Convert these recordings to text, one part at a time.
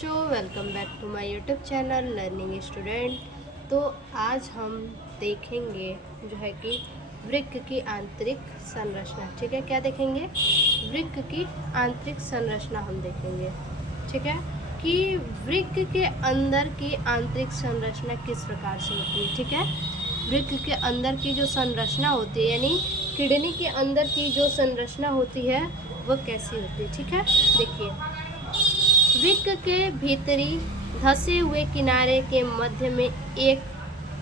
बच्चों, welcome back to my YouTube channel learning student. तो आज हम देखेंगे जो है कि वृक्क की आंतरिक संरचना। ठीक है, क्या देखेंगे? वृक्क की आंतरिक संरचना हम देखेंगे। ठीक है, कि वृक्क के अंदर की आंतरिक संरचना किस प्रकार से होती है। ठीक है, वृक्क के अंदर की जो संरचना होती है, यानी किडनी के अंदर की जो संरचना होती है वह कैसी होती है। ठीक है, देखिए, वृक्क के भीतरी धंसे हुए किनारे के मध्य में एक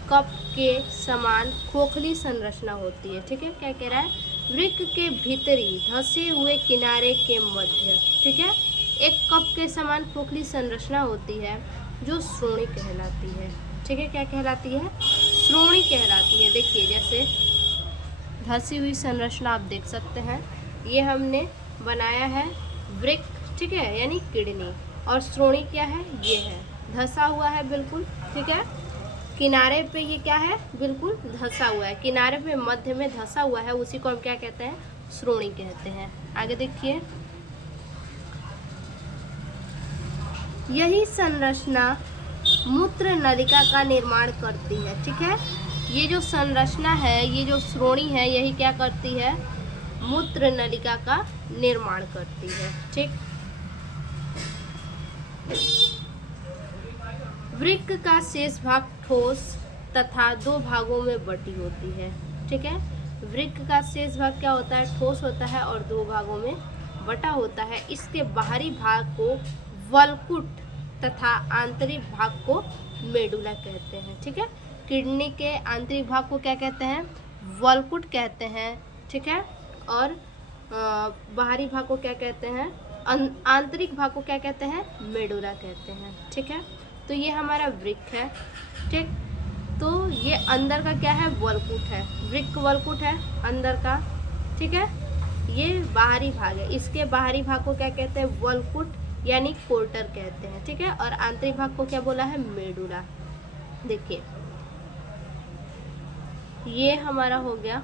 कप के समान खोखली संरचना होती है। ठीक है, क्या कह रहा है? वृक्क के भीतरी धंसे हुए किनारे के मध्य, ठीक है, एक कप के समान खोखली संरचना होती है जो श्रोणि कहलाती है। ठीक है, क्या कहलाती है? श्रोणि कहलाती है। देखिए, जैसे धंसी हुई संरचना आप देख सकते हैं, ये हमने बनाया है वृक्क, ठीक है, यानी किडनी। और श्रोणि क्या है? ये है, धंसा हुआ है बिल्कुल। ठीक है, किनारे पे ये क्या है? बिल्कुल धंसा हुआ है, किनारे पे मध्य में धंसा हुआ है, उसी को हम क्या कहते हैं? श्रोणि कहते हैं। आगे देखिए, यही संरचना मूत्र नलिका का निर्माण करती है। ठीक है, ये जो संरचना है, ये जो श्रोणि है, यही क्या करती है? मूत्र नलिका का निर्माण करती है। ठीक, वृक्क का शेष भाग ठोस तथा दो भागों में बटी होती है। ठीक है, वृक्क का शेष भाग क्या होता है? ठोस होता है और दो भागों में बटा होता है। इसके बाहरी भाग को वल्कुट तथा आंतरिक भाग को मेडुला कहते हैं। ठीक है, किडनी के आंतरिक भाग को क्या कहते हैं? वल्कुट कहते हैं। ठीक है, और बाहरी भाग को क्या कहते हैं? आंतरिक भाग को क्या कहते हैं? मेडुला कहते हैं। ठीक है, तो ये हमारा वृक्क है। ठीक, तो ये अंदर का क्या है? वल्कुट है। वृक्क वल्कुट है अंदर का। ठीक है, ये बाहरी भाग है, इसके बाहरी भाग को क्या कहते हैं? वल्कुट यानी कोर्टर कहते हैं। ठीक है, और आंतरिक भाग को क्या बोला है? मेडुला। देखिए, ये हमारा हो गया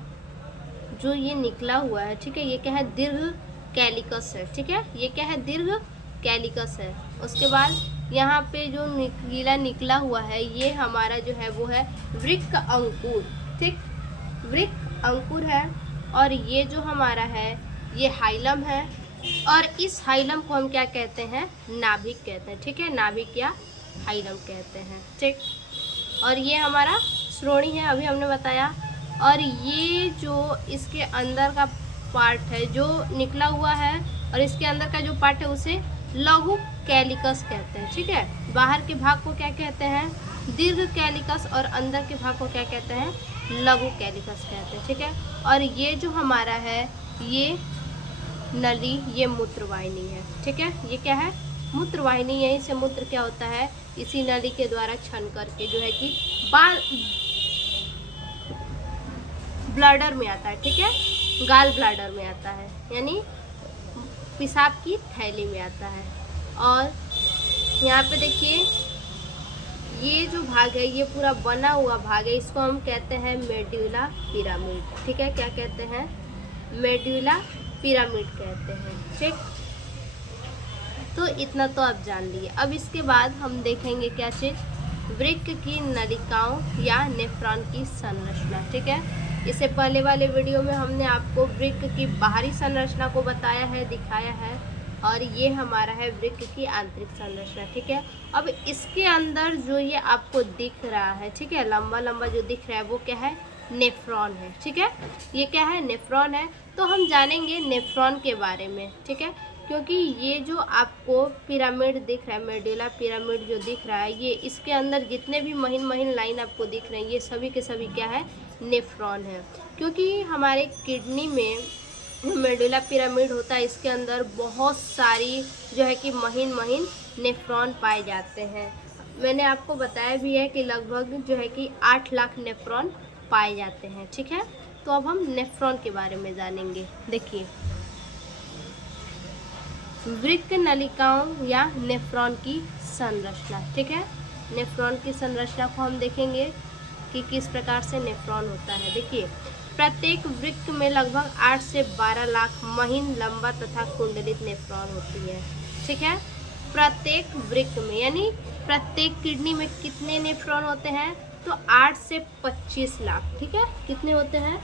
जो ये निकला हुआ है। ठीक है, ये क्या है? दीर्घ कैलिकस है। ठीक है, ये क्या है? दीर्घ कैलिकस है। उसके बाद यहाँ पे जो गीला निकला हुआ है, ये हमारा जो है वो है वृक्क अंकुर। ठीक, वृक्क अंकुर है। और ये जो हमारा है ये हाइलम है, और इस हाइलम को हम क्या कहते हैं? नाभिक कहते हैं। ठीक है, नाभिक या हाइलम कहते हैं। ठीक, और ये हमारा श्रोणि है, अभी हमने बताया। और ये जो इसके अंदर का पार्ट है जो निकला हुआ है, और इसके अंदर का जो पार्ट है उसे लघु कैलिकस कहते हैं। ठीक है, बाहर के भाग को क्या कहते हैं? दीर्घ कैलिकस, और अंदर के भाग को क्या कहते हैं? लघु कैलिकस कहते हैं। ठीक है, और ये जो हमारा है ये नली, ये मूत्रवाहिनी है। ठीक है, ये क्या है? मूत्रवाहिनी। यहीं से मूत्र क्या होता है? इसी नली के द्वारा छन करके जो है कि ब्लैडर में आता है। ठीक है, गाल ब्लैडर में आता है, यानी पेशाब की थैली में आता है। और यहाँ पे देखिए, ये जो भाग है ये पूरा बना हुआ भाग है, इसको हम कहते हैं मेड्यूला पिरामिड। ठीक है, क्या कहते हैं? मेड्यूला पिरामिड कहते हैं। ठीक, तो इतना तो आप जान लिए। अब इसके बाद हम देखेंगे क्या चीज़? वृक्क की नलिकाओं या नेफ्रॉन की संरचना। ठीक है, इससे पहले वाले वीडियो में हमने आपको वृक्क की बाहरी संरचना को बताया है, दिखाया है, और ये हमारा है वृक्क की आंतरिक संरचना। ठीक है, अब इसके अंदर जो ये आपको दिख रहा है, ठीक है, लंबा लंबा जो दिख रहा है वो क्या है? नेफ्रॉन है। ठीक है, ये क्या है? नेफ्रॉन है। तो हम जानेंगे नेफ्रॉन के बारे में। ठीक है, क्योंकि ये जो आपको पिरामिड दिख रहा है, मेडुला पिरामिड जो दिख रहा है, ये इसके अंदर जितने भी महीन महीन लाइन आपको दिख रहे हैं, ये सभी के सभी क्या है? नेफ्रॉन है। क्योंकि हमारे किडनी में जो मेडुला पिरामिड होता है, इसके अंदर बहुत सारी जो है कि महीन महीन नेफ्रॉन पाए जाते हैं। मैंने आपको बताया भी है कि लगभग जो है कि 8 लाख नेफ्रॉन पाए जाते हैं। ठीक है, तो अब हम नेफ्रॉन के बारे में जानेंगे। देखिए, वृक्क नलिकाओं या नेफ्रॉन की संरचना। ठीक है, नेफ्रॉन की संरचना को हम देखेंगे कि किस प्रकार से नेफ्रॉन होता है। देखिए, प्रत्येक वृक्क में लगभग 8 से 12 लाख महीन लंबा तथा कुंडलित नेफ्रॉन होती है। ठीक है, प्रत्येक वृक्क में, यानी प्रत्येक किडनी में कितने नेफ्रॉन होते हैं? तो 8 से 25 लाख। ठीक है, कितने होते हैं?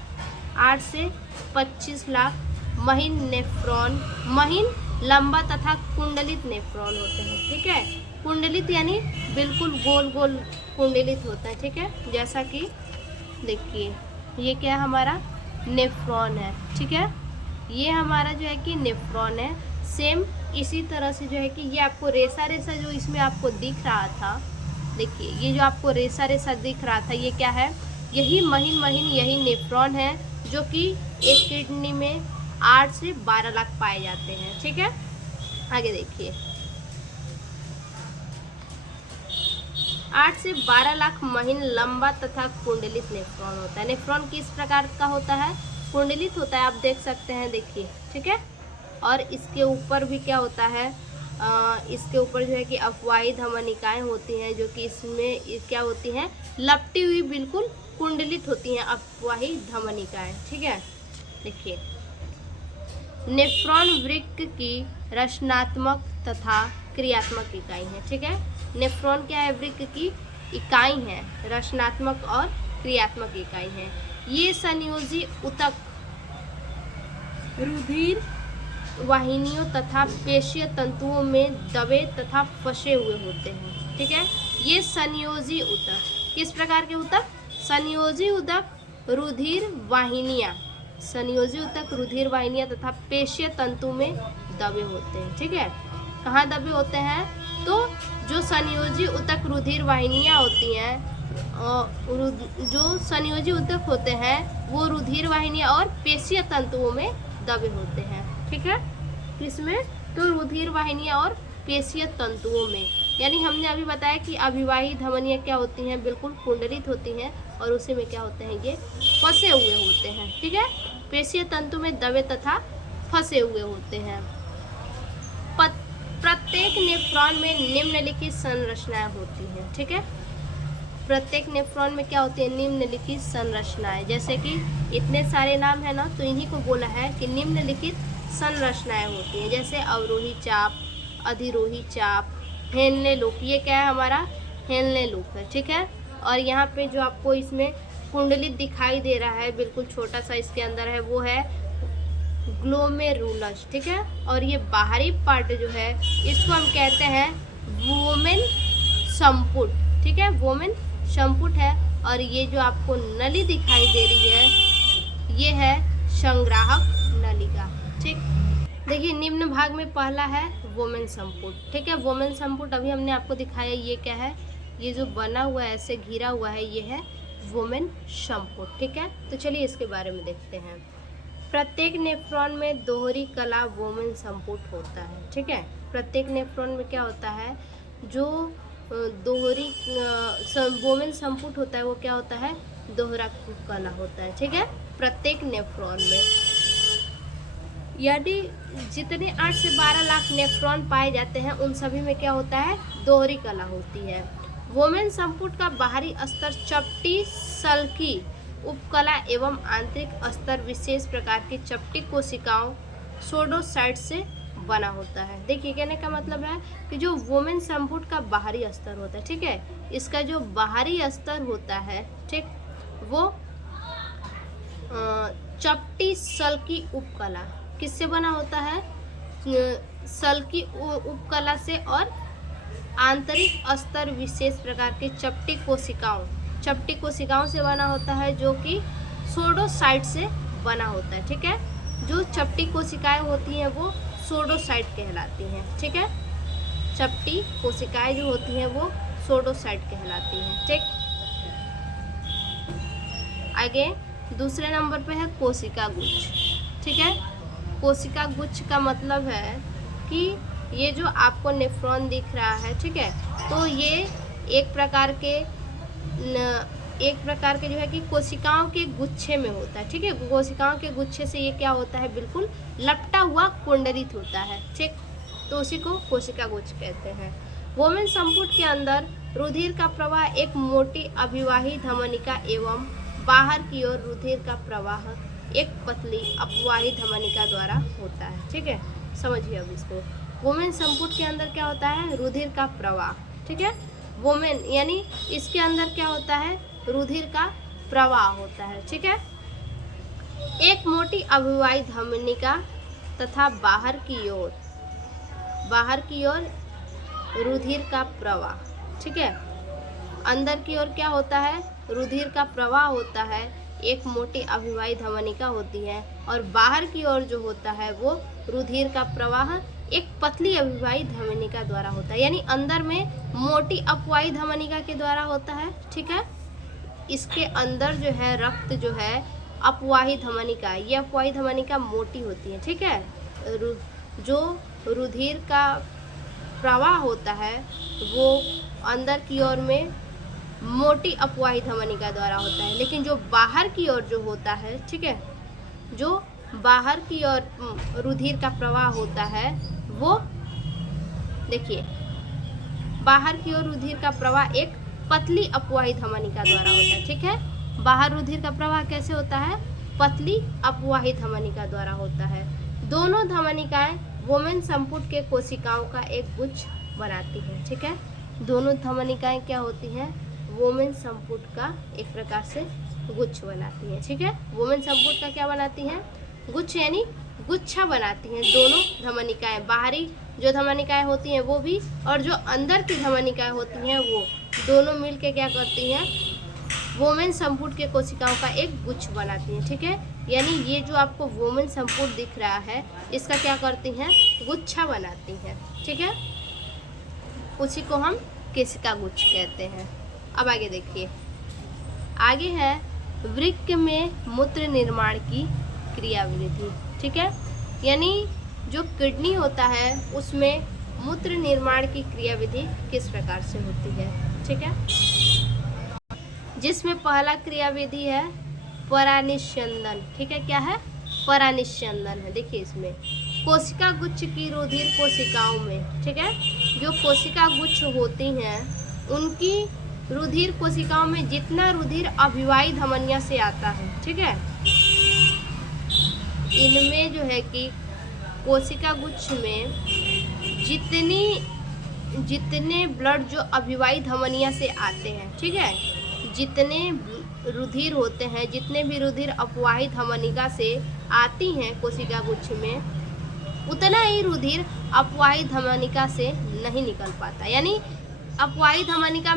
8 से 25 लाख महीन नेफ्रॉन, महीन, लंबा तथा कुंडलित नेफ्रॉन होते हैं। ठीक है, कुंडलित यानी बिल्कुल गोल गोल कुंडलित होता है। ठीक है, जैसा कि देखिए ये क्या है? हमारा नेफ्रॉन है। ठीक है, ये हमारा जो है कि नेफ्रॉन है। सेम इसी तरह से जो है कि ये आपको रेसा रेसा जो इसमें आपको दिख रहा था, देखिए ये जो आपको रेसा रेसा दिख रहा था, ये क्या है? यही महीन महीन यही नेफ्रॉन है, जो कि एक किडनी में 8 से 12 लाख पाए जाते हैं। ठीक है, आगे देखिए 8 से 12 लाख महीन लंबा तथा कुंडलित नेफ्रॉन होता है। नेफ्रॉन किस प्रकार का होता है? कुंडलित होता है, आप देख सकते हैं, देखिए। ठीक है, और इसके ऊपर भी क्या होता है? इसके ऊपर जो है कि अफवाही धमनिकाएं होती हैं, जो कि इसमें क्या होती हैं? लपटी हुई बिल्कुल कुंडलित होती हैं अफवाही धमनिकाएं। ठीक है, देखिए नेफ्रॉन वृक्क की रचनात्मक तथा क्रियात्मक इकाई है। ठीक है, नेफ्रॉन क्या है? वृक्क की इकाई है, रचनात्मक और क्रियात्मक इकाई है। ये संयोजी ऊतक रुधिर वाहिनियों तथा पेशीय तंतुओं में दबे तथा फंसे हुए होते हैं। ठीक है, ये संयोजी ऊतक, किस प्रकार के ऊतक? संयोजी ऊतक रुधिर वाहिनियाँ, संयोजी ऊतक रुधिर वाहिनियाँ तथा पेशीय तंतु में दबे होते हैं। ठीक है, कहाँ दबे होते हैं? तो जो संयोजी ऊतक रुधिर वाहिनियाँ होती हैं, जो संयोजी ऊतक होते हैं वो रुधिर वाहिनियाँ और पेशीय तंतुओं में दबे होते हैं। ठीक है, किसमें? तो रुधिर वाहिनियाँ और पेशीय तंतुओं में, यानी हमने अभी बताया कि अभिवाही धमनियाँ क्या होती हैं? बिल्कुल कुंडलित होती हैं, और उसी में क्या होते हैं? ये फंसे हुए होते हैं। ठीक है, पेशीय तंतु में दबे तथा फंसे हुए होते हैं। प्रत्येक नेफ्रॉन में निम्नलिखित संरचनाएं होती हैं। ठीक है, प्रत्येक नेफ्रॉन में क्या होती है? निम्नलिखित संरचनाएं, जैसे कि इतने सारे नाम है ना, तो इन्हीं को बोला है कि निम्नलिखित संरचनाएं होती हैं, जैसे अवरोही चाप, अधिरोही चाप, हेनले लूप। ये क्या है? हमारा हेनले लूप है। ठीक है, और यहाँ पे जो आपको इसमें कुंडलित दिखाई दे रहा है, बिल्कुल छोटा सा इसके अंदर है, वो है ग्लोमेरुलस। ठीक है, और ये बाहरी पार्ट जो है इसको हम कहते हैं वोमेन संपुट। ठीक है, वोमेन संपुट है, और ये जो आपको नली दिखाई दे रही है ये है संग्राहक नलिका। ठीक, देखिए निम्न भाग में पहला है वोमेन संपुट। ठीक है, वोमेन संपुट अभी हमने आपको दिखाया, ये क्या है? ये जो बना हुआ है, ऐसे घिरा हुआ है, ये है वोमेन संपुट। ठीक है, तो चलिए इसके बारे में देखते हैं। प्रत्येक नेफ्रॉन में दोहरी कला वोमेन संपुट होता है। ठीक है, प्रत्येक नेफ्रॉन में क्या होता है? जो दोहरी वोमेन संपुट होता है वो क्या होता है? दोहरा कला होता है। ठीक है, प्रत्येक नेफ्रॉन में, यदि जितने 8 से 12 लाख नेफ्रॉन पाए जाते हैं उन सभी में क्या होता है? दोहरी कला होती है। वोमेन संपुट का बाहरी स्तर चपटी सल्की उपकला एवं आंतरिक स्तर विशेष प्रकार की चपटी कोशिकाओं सोडोसाइट से बना होता है। देखिए कहने का मतलब है कि जो वोमेन संपुट का बाहरी स्तर होता है, ठीक है, इसका जो बाहरी स्तर होता है, ठीक, वो चपटी सल्की उपकला किससे बना होता है? सल्की उपकला से और आंतरिक स्तर विशेष प्रकार के चपटी कोशिकाओं से बना होता है, जो कि सोडोसाइट से बना होता है। ठीक है, जो चपटी कोशिकाएं होती हैं वो सोडोसाइट कहलाती हैं। ठीक है, चपटी कोशिकाएं जो होती हैं वो सोडोसाइट कहलाती हैं। ठीक, आगे दूसरे नंबर पे है कोशिका गुच्छ। ठीक है, कोशिका गुच्छ का मतलब है कि ये जो आपको नेफ्रॉन दिख रहा है, ठीक है, तो ये एक प्रकार के जो है कि कोशिकाओं के गुच्छे में होता है। ठीक है, कोशिकाओं के गुच्छे से ये क्या होता है? बिल्कुल लपटा हुआ कुंडलित होता है। ठीक, तो उसी को कोशिका गुच्छ कहते हैं। वोमेन संपुट के अंदर रुधिर का प्रवाह एक मोटी अभिवाही धमनिका एवं बाहर की ओर रुधिर का प्रवाह एक पतली अपवाही धमनिका द्वारा होता है। ठीक है, समझिए अब इसको। वोमेन संपुट के अंदर क्या होता है, रुधिर का प्रवाह, ठीक है। वोमेन यानी इसके अंदर क्या होता है, रुधिर का प्रवाह होता है, ठीक है। एक मोटी अभिवाही धमनिका तथा बाहर की ओर रुधिर का प्रवाह, ठीक है। अंदर की ओर क्या होता है, रुधिर का प्रवाह होता है, एक मोटी अभिवाही धमनिका होती है, और बाहर की ओर जो होता है वो रुधिर का प्रवाह एक पतली अभिवाही धमनिका द्वारा होता है। यानी अंदर में मोटी अपवाही धमनिका के द्वारा होता है, ठीक है। इसके अंदर जो है रक्त जो है अपवाही धमनिका, ये अपवाही धमनिका मोटी होती है, ठीक है। जो रुधिर का प्रवाह होता है वो अंदर की ओर में मोटी अपवाही धमनिका द्वारा होता है, लेकिन जो बाहर की ओर जो होता है, ठीक है, जो बाहर की ओर रुधिर का प्रवाह होता है वो देखिए, बाहर की ओर रुधिर का प्रवाह एक पतली अपवाही धमनिका द्वारा होता है, ठीक है। बाहर रुधिर का प्रवाह कैसे होता है, पतली अपवाही धमनिका द्वारा होता है। दोनों धमनिकाएं वोमेन संपुट के कोशिकाओं का एक गुच्छ बनाती हैं, ठीक है। दोनों धमनिकाएं क्या होती हैं, वोमेन संपुट का एक प्रकार से गुच्छ बनाती हैं, ठीक है। वोमेन संपुट का क्या बनाती हैं, गुच्छ यानी गुच्छा बनाती हैं। दोनों धमनिकाएं, बाहरी जो धमनिकाएं होती हैं वो भी, और जो अंदर की धमनिकाएं होती हैं वो दोनों मिलके क्या करती हैं, वोमेन संपुट के कोशिकाओं का एक गुच्छ बनाती हैं, ठीक है। यानी ये जो आपको वोमेन संपुट दिख रहा है इसका क्या करती हैं, गुच्छा बनाती हैं, ठीक है। उसी को हम केशिका गुच्छ कहते हैं। अब आगे देखिए, आगे है वृक्क में मूत्र निर्माण की क्रियाविधि, ठीक है। यानी जो किडनी होता है उसमें मूत्र निर्माण की क्रियाविधि किस प्रकार से होती है, ठीक है। जिसमें पहला क्रियाविधि है परानिस्यंदन, ठीक है। क्या है, परानिस्यंदन है। देखिए इसमें कोशिका गुच्छ की रुधिर कोशिकाओं में, ठीक है, जो कोशिका गुच्छ होती हैं उनकी रुधिर कोशिकाओं में जितना रुधिर अभिवाही धमनियों से आता है, ठीक है, इनमें जो है कि कोशिका गुच्छ में जितने ब्लड जो अभिवाही धमनियों से आते हैं, ठीक है, जितने रुधिर होते हैं, जितने भी रुधिर अपवाही धमनिका से आती हैं कोशिका गुच्छ में, उतना ही रुधिर अपवाही धमनिका से नहीं निकल पाता। यानी अपवाही धमनिका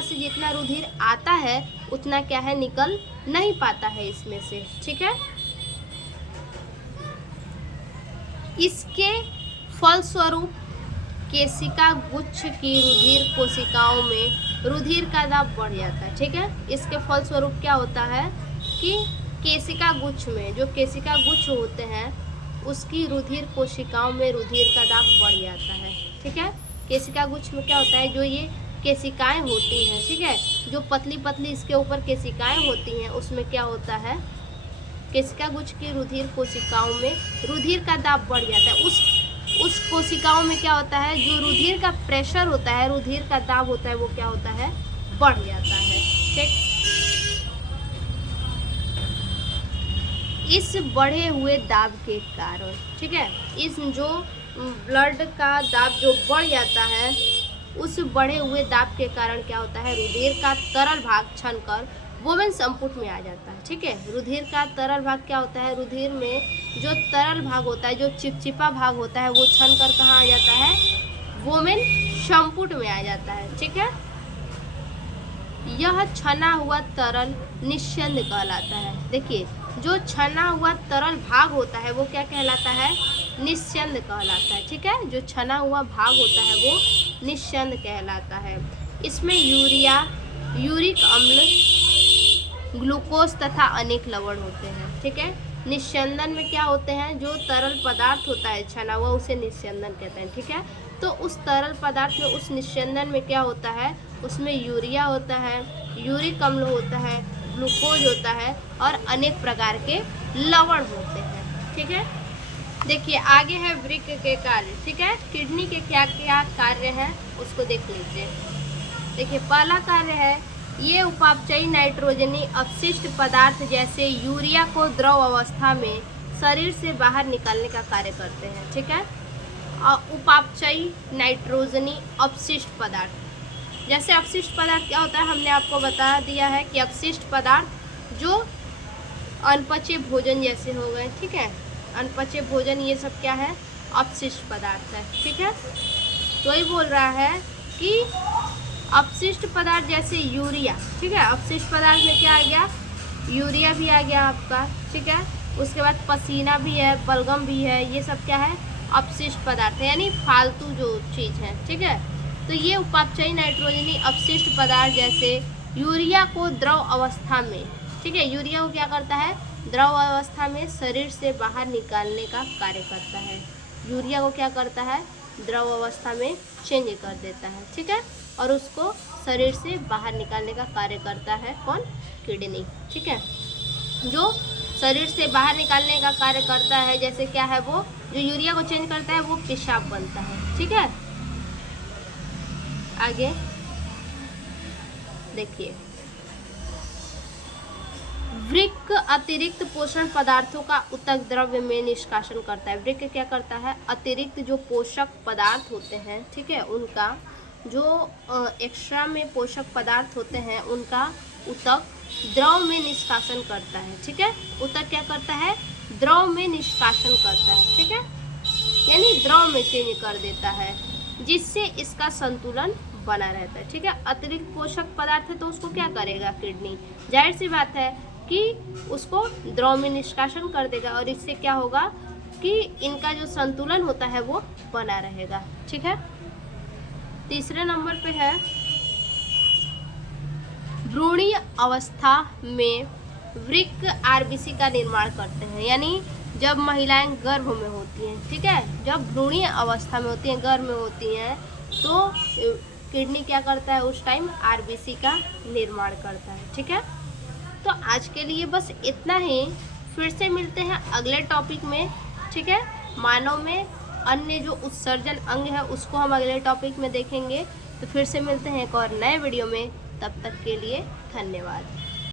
से जितना रुधिर आता है उतना क्या है, निकल नहीं पाता है इसमें से, ठीक है। इसके फलस्वरूप केशिका गुच्छ की रुधिर कोशिकाओं में रुधिर का दाब बढ़ जाता है, ठीक है। इसके फलस्वरूप क्या होता है कि केशिका गुच्छ में, जो केशिका गुच्छ होते हैं उसकी रुधिर कोशिकाओं में रुधिर का दाब बढ़ जाता है, ठीक है। केशिका गुच्छ में क्या होता है, जो ये केशिकाएं होती हैं, ठीक है, जो पतली पतली इसके ऊपर केशिकाएं होती हैं उसमें क्या होता है, केशिका गुच्छ की रुधिर कोशिकाओं में रुधिर का दाब बढ़ जाता है। उस कोशिकाओं में क्या होता है, जो रुधिर का प्रेशर होता है, रुधिर का दाब होता है, वो क्या होता है, बढ़ जाता है, ठीक। इस बढ़े हुए दाब के कारण, ठीक है, इस जो ब्लड का दाब जो बढ़ जाता है, उस बढ़े हुए दाब के कारण क्या होता है, रुधिर का तरल भाग छनकर वोमेन संपुट में आ जाता है, ठीक है। रुधिर का तरल भाग क्या होता है, रुधिर में जो तरल भाग होता है, जो चिपचिपा भाग होता है, वो छनकर कहाँ आ जाता है, वोमेन संपुट में आ जाता है, ठीक है। यह छना हुआ तरल निस्यंद कहलाता है। देखिए जो छना हुआ तरल भाग होता है वो क्या कहलाता है, निस्यंद कहलाता है, ठीक है। जो छना हुआ भाग होता है वो निस्यंद कहलाता है। इसमें यूरिया, यूरिक अम्ल, ग्लूकोज तथा अनेक लवण होते हैं, ठीक है। निस्यंदन में क्या होते हैं, जो तरल पदार्थ होता है छना हुआ उसे निस्यंदन कहते हैं, ठीक है। तो उस तरल पदार्थ में, उस निस्यंदन में क्या होता है, उसमें यूरिया होता है, यूरिक अम्ल होता है, ग्लूकोज होता है और अनेक प्रकार के लवण होते हैं, ठीक है। देखिए आगे है वृक्क के कार्य, ठीक है। किडनी के क्या क्या कार्य हैं उसको देख लीजिए। देखिए पहला कार्य है, ये उपापचयी नाइट्रोजनी अपशिष्ट पदार्थ जैसे यूरिया को द्रव अवस्था में शरीर से बाहर निकालने का कार्य करते हैं, ठीक है। उपापचयी नाइट्रोजनी अपशिष्ट पदार्थ। जैसे अपशिष्ट पदार्थ क्या होता है, हमने आपको बता दिया है कि अपशिष्ट पदार्थ जो अनपचे भोजन जैसे हो गए, ठीक है, अनपचे भोजन ये सब क्या है, अपशिष्ट पदार्थ है, ठीक है। तो ये बोल रहा है कि अपशिष्ट पदार्थ जैसे यूरिया, ठीक है, अपशिष्ट पदार्थ में क्या आ गया, यूरिया भी आ गया आपका, ठीक है। उसके बाद पसीना भी है, बलगम भी है, ये सब क्या है, अपशिष्ट पदार्थ है, यानी फालतू जो चीज़ है, ठीक है। तो ये उपापचयी नाइट्रोजनी अपशिष्ट पदार्थ जैसे यूरिया को द्रव अवस्था में, ठीक है, यूरिया को क्या करता है, द्रव अवस्था में शरीर से बाहर निकालने का कार्य करता है। यूरिया को क्या करता है, द्रव अवस्था में चेंज कर देता है, ठीक है, और उसको शरीर से बाहर निकालने का कार्य करता है कौन, किडनी, ठीक है। जो शरीर से बाहर निकालने का कार्य करता है, जैसे क्या है, वो जो यूरिया को चेंज करता है वो पेशाब बनता है, ठीक है। आगे देखिए, वृक्क अतिरिक्त पोषण पदार्थों का ऊतक द्रव्य में निष्कासन करता है। वृक्क क्या करता है, अतिरिक्त जो पोषक पदार्थ होते हैं, ठीक है, उनका जो एक्स्ट्रा में पोषक पदार्थ होते हैं उनका ऊतक द्रव में निष्कासन करता है, ठीक है। ऊतक क्या करता है, द्रव में निष्कासन करता है, ठीक है, यानी द्रव में चेंज कर देता है, जिससे इसका संतुलन बना रहता है, ठीक है। अतिरिक्त पोषक पदार्थ है तो उसको क्या करेगा किडनी, जाहिर सी बात है कि उसको द्रव में निष्कासन कर देगा, और इससे क्या होगा कि इनका जो संतुलन होता है वो बना रहेगा, ठीक है। तीसरे नंबर पे है, भ्रूणीय अवस्था में वृक्क आरबीसी का निर्माण करते हैं, यानी जब महिलाएं गर्भ में होती हैं, ठीक है, जब भ्रूणीय अवस्था में होती हैं, गर्भ में होती हैं, तो किडनी क्या करता है, उस टाइम आरबीसी का निर्माण करता है, ठीक है। तो आज के लिए बस इतना ही, फिर से मिलते हैं अगले टॉपिक में, ठीक है। मानव में अन्य जो उत्सर्जन अंग है उसको हम अगले टॉपिक में देखेंगे। तो फिर से मिलते हैं एक और नए वीडियो में, तब तक के लिए धन्यवाद।